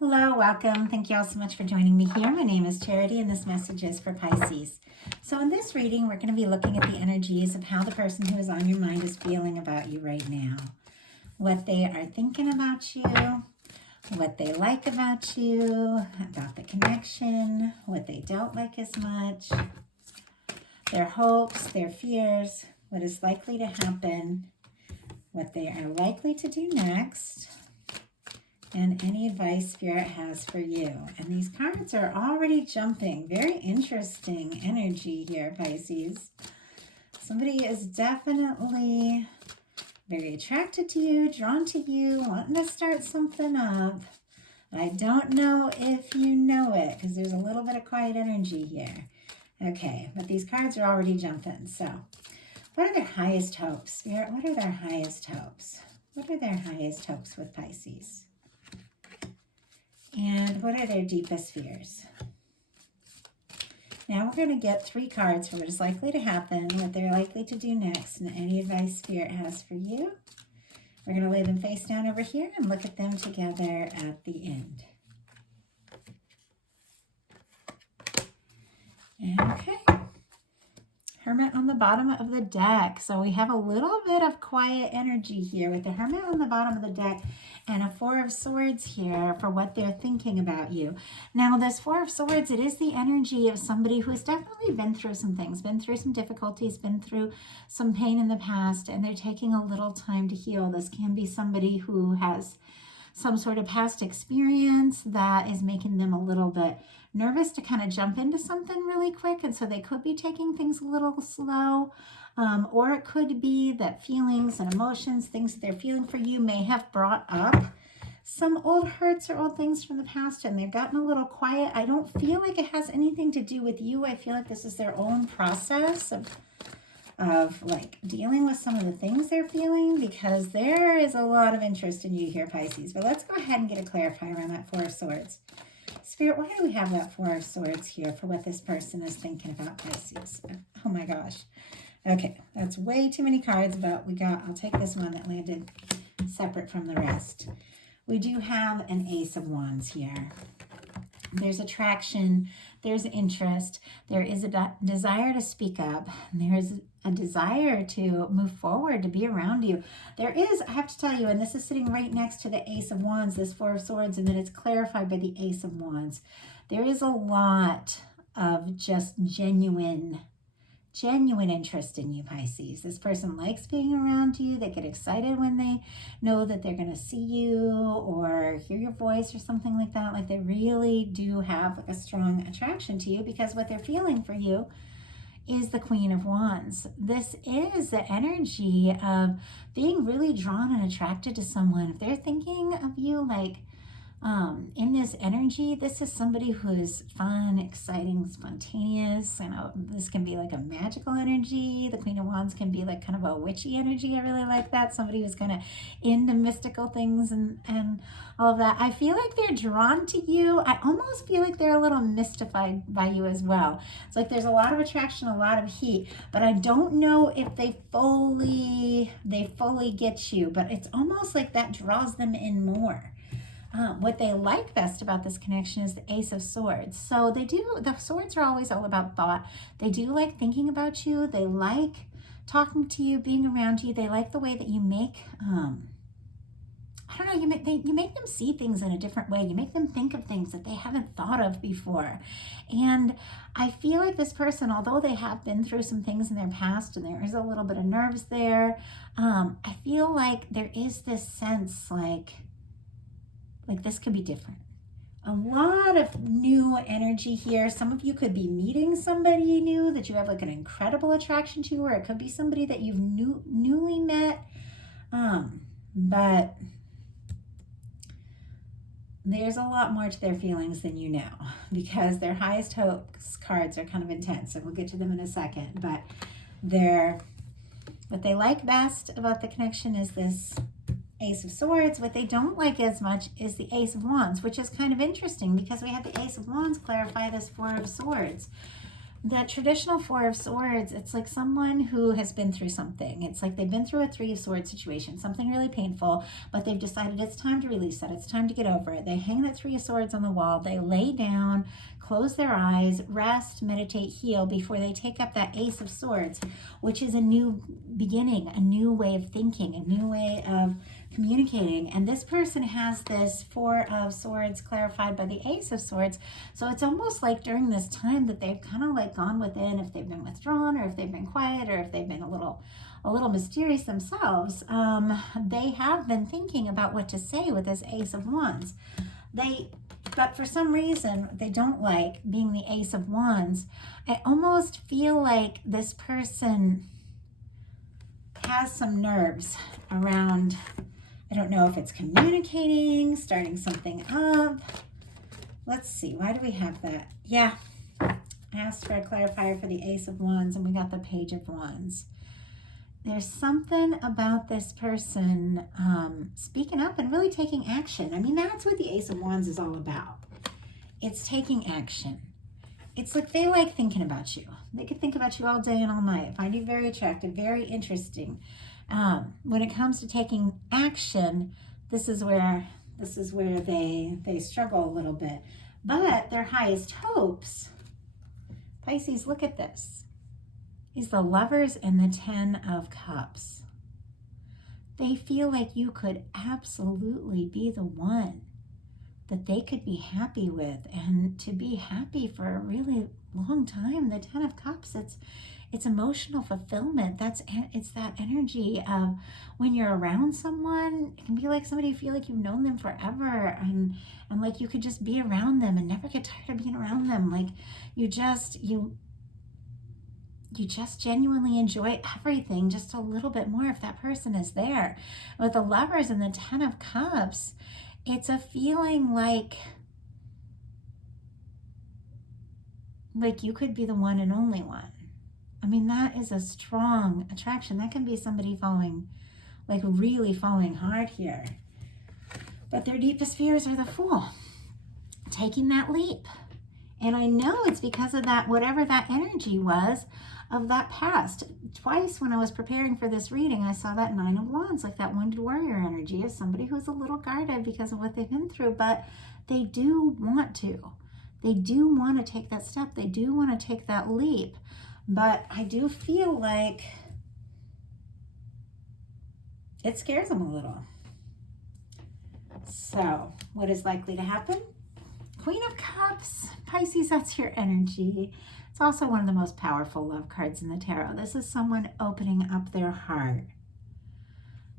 Hello, welcome. Thank you all so much for joining me here. My name is Charity and this message is for Pisces. So in this reading, we're going to be looking at the energies of how the person who is on your mind is feeling about you right now. What they are thinking about you, what they like about you, about the connection, what they don't like as much, their hopes, their fears, what is likely to happen, what they are likely to do next, and any advice Spirit has for you. And these cards are already jumping. Very interesting energy here, Pisces. Somebody is definitely very attracted to you, drawn to you, wanting to start something up. I don't know if you know it because there's a little bit of quiet energy here. Okay, but these cards are already jumping. So what are their highest hopes? Spirit, what are their highest hopes? What are their highest hopes with Pisces? And what are their deepest fears? Now we're going to get 3 cards for what is likely to happen, what they're likely to do next, and any advice Spirit has for you. We're going to lay them face down over here and look at them together at the end. Okay. Hermit on the bottom of the deck. So we have a little bit of quiet energy here with the Hermit on the bottom of the deck and a 4 of Swords here for what they're thinking about you. Now this 4 of Swords, it is the energy of somebody who has definitely been through some things, been through some difficulties, been through some pain in the past, and they're taking a little time to heal. This can be somebody who has some sort of past experience that is making them a little bit nervous to kind of jump into something really quick, and so they could be taking things a little slow, or it could be that feelings and emotions, things that they're feeling for you may have brought up some old hurts or old things from the past, and they've gotten a little quiet. I don't feel like it has anything to do with you. I feel like this is their own process of like dealing with some of the things they're feeling, because there is a lot of interest in you here, Pisces. But let's go ahead and get a clarifier on that 4 of Swords. Spirit, why do we have that 4 of Swords here for what this person is thinking about Pisces? Oh my gosh. Okay, that's way too many cards, but I'll take this one that landed separate from the rest. We do have an Ace of Wands here. There's attraction, there's interest, there is a desire to speak up, there's a desire to move forward, to be around you. There is, I have to tell you, and this is sitting right next to the Ace of Wands, this 4 of Swords, and then it's clarified by the Ace of Wands. There is a lot of just genuine interest in you, Pisces. This person likes being around you. They get excited when they know that they're going to see you or hear your voice or something like that. Like they really do have like a strong attraction to you, because what they're feeling for you is the Queen of Wands. This is the energy of being really drawn and attracted to someone. If they're thinking of you like in this energy, this is somebody who is fun, exciting, spontaneous. I know this can be like a magical energy. The Queen of Wands can be like kind of a witchy energy. I really like that. Somebody who's kind of into mystical things and all of that. I feel like they're drawn to you. I almost feel like they're a little mystified by you as well. It's like there's a lot of attraction, a lot of heat, but I don't know if they fully get you, but it's almost like that draws them in more. What they like best about this connection is the Ace of Swords. So the swords are always all about thought. They do like thinking about you. They like talking to you, being around you. They like the way that you make, I don't know, you make them see things in a different way. You make them think of things that they haven't thought of before. And I feel like this person, although they have been through some things in their past and there is a little bit of nerves there, I feel like there is this sense like this could be different. A lot of new energy here. Some of you could be meeting somebody new that you have like an incredible attraction to, or it could be somebody that you've newly met. But there's a lot more to their feelings than you know, because their highest hopes cards are kind of intense, and we'll get to them in a second. But what they like best about the connection is this Ace of Swords. What they don't like as much is the Ace of Wands, which is kind of interesting because we have the Ace of Wands clarify this 4 of Swords. that traditional Four of Swords, it's like someone who has been through something. It's like they've been through a Three of Swords situation, something really painful, but they've decided it's time to release that. It's time to get over it. They hang that Three of Swords on the wall. They lay down, close their eyes, rest, meditate, heal before they take up that Ace of Swords, which is a new beginning, a new way of thinking, a new way of communicating. And this person has this Four of Swords clarified by the Ace of Swords. So it's almost like during this time that they've kind of like gone within, if they've been withdrawn or if they've been quiet or if they've been a little mysterious themselves. They have been thinking about what to say with this Ace of Wands. But for some reason, they don't like being the Ace of Wands. I almost feel like this person has some nerves around, I don't know if it's communicating, starting something up. Let's see, why do we have that? Yeah, I asked for a clarifier for the Ace of Wands and we got the Page of Wands. There's something about this person speaking up and really taking action. I mean, that's what the Ace of Wands is all about. It's taking action. It's like they like thinking about you. They could think about you all day and all night, find you very attractive, very interesting. When it comes to taking action, this is where they struggle a little bit. But their highest hopes, Pisces, look at this, is the Lovers and the Ten of Cups. They feel like you could absolutely be the one that they could be happy with, and to be happy for a really long time. The Ten of Cups, it's emotional fulfillment. It's that energy of when you're around someone, it can be like somebody you feel like you've known them forever, and like you could just be around them and never get tired of being around them. Like you just genuinely enjoy everything just a little bit more if that person is there. With the Lovers and the Ten of Cups, it's a feeling like you could be the one and only one. I mean, that is a strong attraction. That can be somebody really falling hard here. But their deepest fears are the Fool, taking that leap. And I know it's because of that, whatever that energy was of that past. Twice when I was preparing for this reading, I saw that Nine of Wands, like that wounded warrior energy of somebody who's a little guarded because of what they've been through, but they do want to. They do want to take that step. They do want to take that leap. But I do feel like it scares them a little. So what is likely to happen? Queen of Cups, Pisces, that's your energy. It's also one of the most powerful love cards in the tarot. This is someone opening up their heart.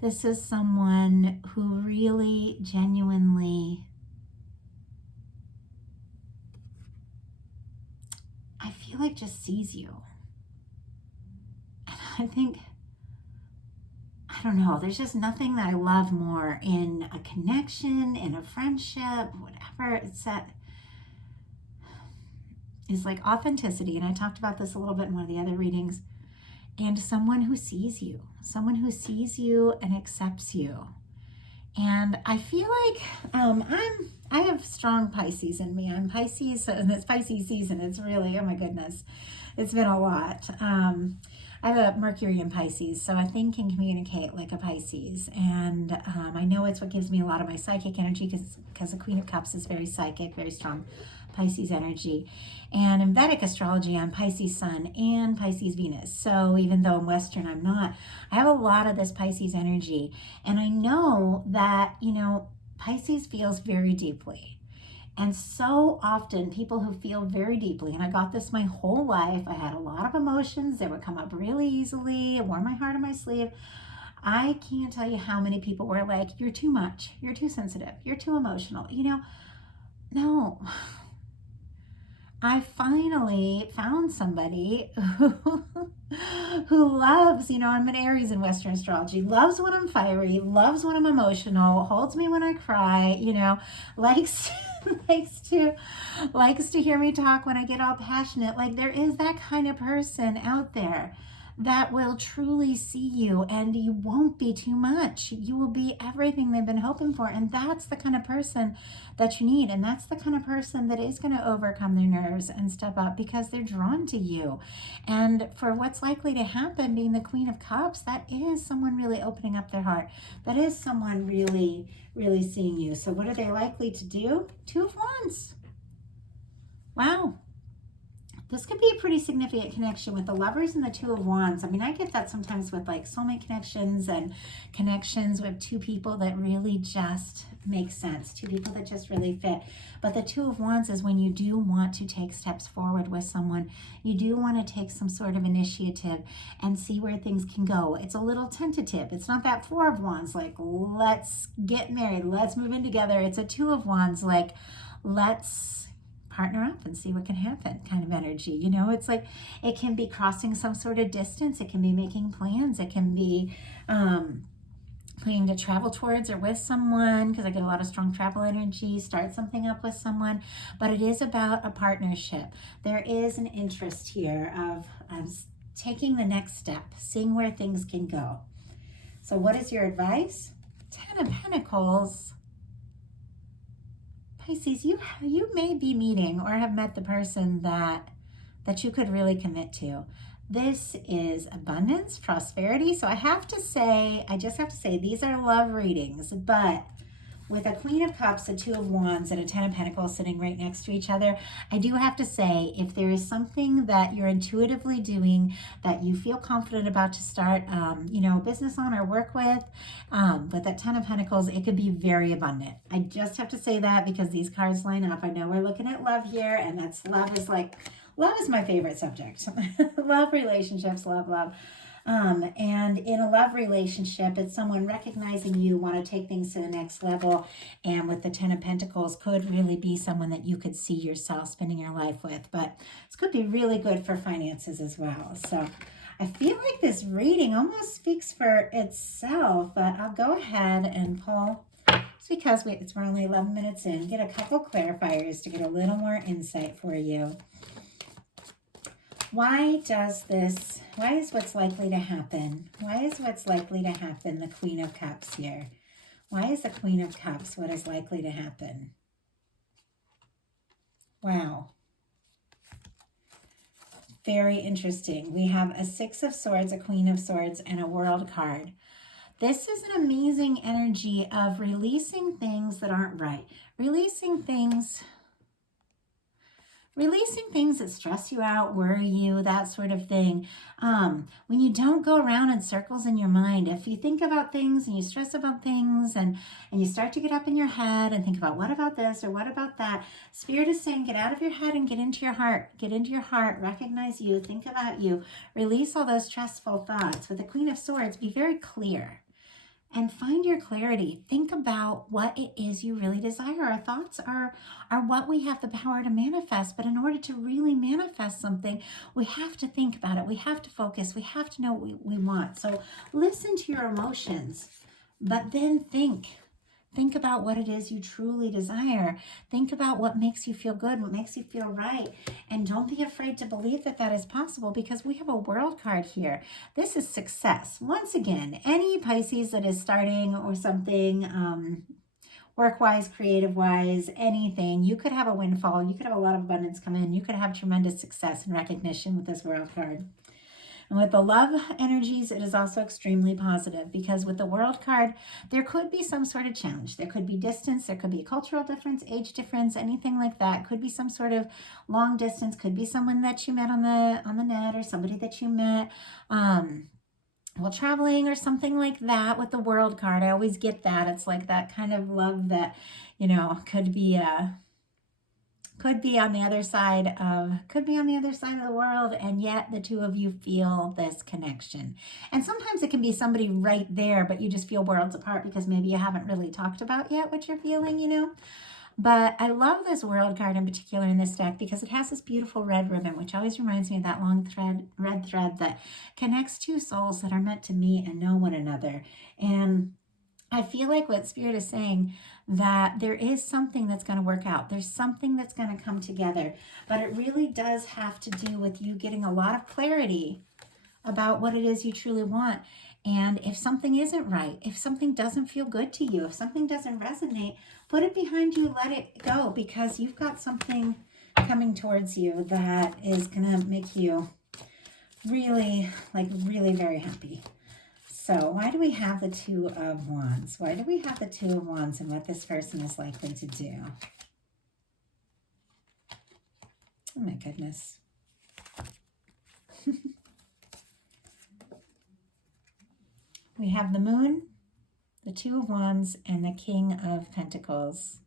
This is someone who really, genuinely, I feel like just sees you. And I think, I don't know, there's just nothing that I love more in a connection, in a friendship, whatever. It's that is like authenticity. And I talked about this a little bit in one of the other readings. And someone who sees you and accepts you. And I feel like I have strong Pisces in me. I'm Pisces, and it's Pisces season. It's really, oh my goodness, it's been a lot. I have a Mercury in Pisces, so I think can communicate like a Pisces. And I know it's what gives me a lot of my psychic energy because the Queen of Cups is very psychic, very strong Pisces energy. And in Vedic astrology, I'm Pisces Sun and Pisces Venus. So even though in Western I'm not, I have a lot of this Pisces energy. And I know that, Pisces feels very deeply. And so often people who feel very deeply, and I got this my whole life, I had a lot of emotions that would come up really easily. I wore my heart on my sleeve. I can't tell you how many people were like, you're too much, you're too sensitive, you're too emotional. No. I finally found somebody who loves, I'm an Aries in Western astrology, loves when I'm fiery, loves when I'm emotional, holds me when I cry, likes to hear me talk when I get all passionate. Like there is that kind of person out there that will truly see you, and you won't be too much. You will be everything they've been hoping for. And that's the kind of person that you need. And that's the kind of person that is going to overcome their nerves and step up because they're drawn to you. And for what's likely to happen, being the Queen of Cups, that is someone really opening up their heart. That is someone really, really seeing you. So what are they likely to do? Two of Wands. Wow. This could be a pretty significant connection with the Lovers and the Two of Wands. I mean, I get that sometimes with like soulmate connections and connections with two people that really just make sense, two people that just really fit. But the Two of Wands is when you do want to take steps forward with someone. You do want to take some sort of initiative and see where things can go. It's a little tentative. It's not that Four of Wands, like, let's get married, let's move in together. It's a Two of Wands, like, let's partner up and see what can happen kind of energy. You know, it's like it can be crossing some sort of distance. It can be making plans. It can be planning to travel towards or with someone, because I get a lot of strong travel energy, start something up with someone. But it is about a partnership. There is an interest here of taking the next step, seeing where things can go. So what is your advice? Ten of Pentacles. Pisces, you may be meeting or have met the person that you could really commit to. This is abundance, prosperity. So I just have to say, these are love readings, but with a Queen of Cups, a Two of Wands, and a Ten of Pentacles sitting right next to each other, I do have to say, if there is something that you're intuitively doing that you feel confident about to start, a business on or work with that Ten of Pentacles, it could be very abundant. I just have to say that because these cards line up. I know we're looking at love here, and love is my favorite subject. Love, relationships, love. And in a love relationship, it's someone recognizing you want to take things to the next level. And with the Ten of Pentacles, could really be someone that you could see yourself spending your life with. But this could be really good for finances as well. So I feel like this reading almost speaks for itself, but I'll go ahead and pull. It's because we're only 11 minutes in. Get a couple clarifiers to get a little more insight for you. Why is what's likely to happen? Why is what's likely to happen the Queen of Cups here? Why is the Queen of Cups what is likely to happen? Wow. Very interesting. We have a Six of Swords, a Queen of Swords, and a World card. This is an amazing energy of releasing things that aren't right. Releasing things that stress you out, worry you, that sort of thing. When you don't go around in circles in your mind, if you think about things and you stress about things and you start to get up in your head and think about what about this or what about that, Spirit is saying get out of your head and get into your heart. Get into your heart, recognize you, think about you, release all those stressful thoughts. With the Queen of Swords, be very clear. And find your clarity. Think about what it is you really desire. Our thoughts are what we have the power to manifest. But in order to really manifest something, we have to think about it. We have to focus. We have to know what we want. So listen to your emotions, but then think. Think about what it is you truly desire. Think about what makes you feel good, what makes you feel right. And don't be afraid to believe that that is possible, because we have a World card here. This is success. Once again, any Pisces that is starting or something, work-wise, creative-wise, anything, you could have a windfall. You could have a lot of abundance come in. You could have tremendous success and recognition with this World card. And with the love energies, it is also extremely positive, because with the World card, there could be some sort of challenge. There could be distance, there could be a cultural difference, age difference, anything like that. Could be some sort of long distance, could be someone that you met on the net, or somebody that you met while traveling or something like that. With the World card, I always get that. It's like that kind of love that, could be on the other side of the world, and yet the two of you feel this connection. And sometimes it can be somebody right there, but you just feel worlds apart because maybe you haven't really talked about yet what you're feeling, But I love this World card in particular in this deck because it has this beautiful red ribbon, which always reminds me of that long red thread that connects two souls that are meant to meet and know one another. And I feel like what Spirit is saying, that there is something that's going to work out. There's something that's going to come together. But it really does have to do with you getting a lot of clarity about what it is you truly want. And if something isn't right, if something doesn't feel good to you, if something doesn't resonate, put it behind you, let it go, because you've got something coming towards you that is going to make you really, like really very happy. So why do we have the Two of Wands? Why do we have the Two of Wands and what this person is likely to do? Oh my goodness. We have the Moon, the Two of Wands, and the King of Pentacles.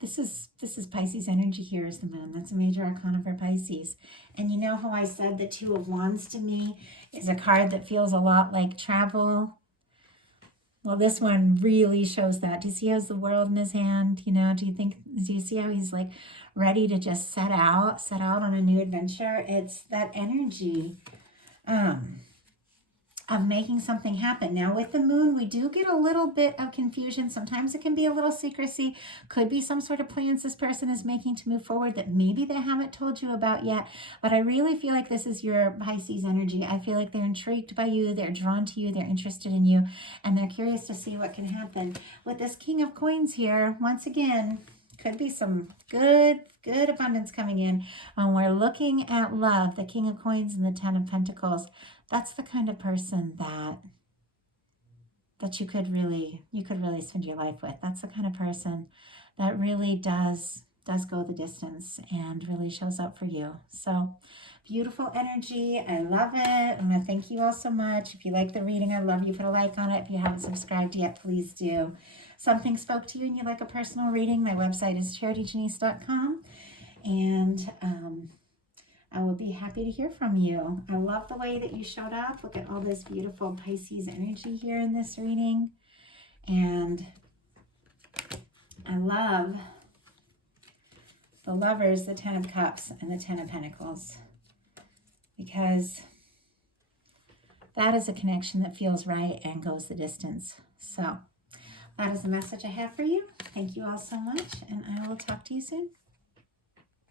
This is Pisces energy here is the Moon. That's a major arcana for Pisces. And you know how I said the Two of Wands to me is a card that feels a lot like travel? Well, this one really shows that. Do you see he has the world in his hand? You know, do you see how he's like ready to just set out on a new adventure? It's that energy of making something happen. Now with the Moon, we do get a little bit of confusion. Sometimes it can be a little secrecy. Could be some sort of plans this person is making to move forward that maybe they haven't told you about yet. But I really feel like this is your Pisces energy. I feel like they're intrigued by you. They're drawn to you. They're interested in you. And they're curious to see what can happen. With this King of Coins here, once again, could be some good abundance coming in. When we're looking at love, the King of Coins and the Ten of Pentacles, that's the kind of person that you could really spend your life with. That's the kind of person that really does go the distance and really shows up for you. So beautiful energy. I love it. I'm going to thank you all so much. If you like the reading, I love you. Put a like on it. If you haven't subscribed yet, please do. Something spoke to you and you'd like a personal reading, my website is charityjanice.com. And I will be happy to hear from you. I love the way that you showed up. Look at all this beautiful Pisces energy here in this reading. And I love the Lovers, the Ten of Cups, and the Ten of Pentacles. Because that is a connection that feels right and goes the distance. So that is the message I have for you. Thank you all so much, and I will talk to you soon.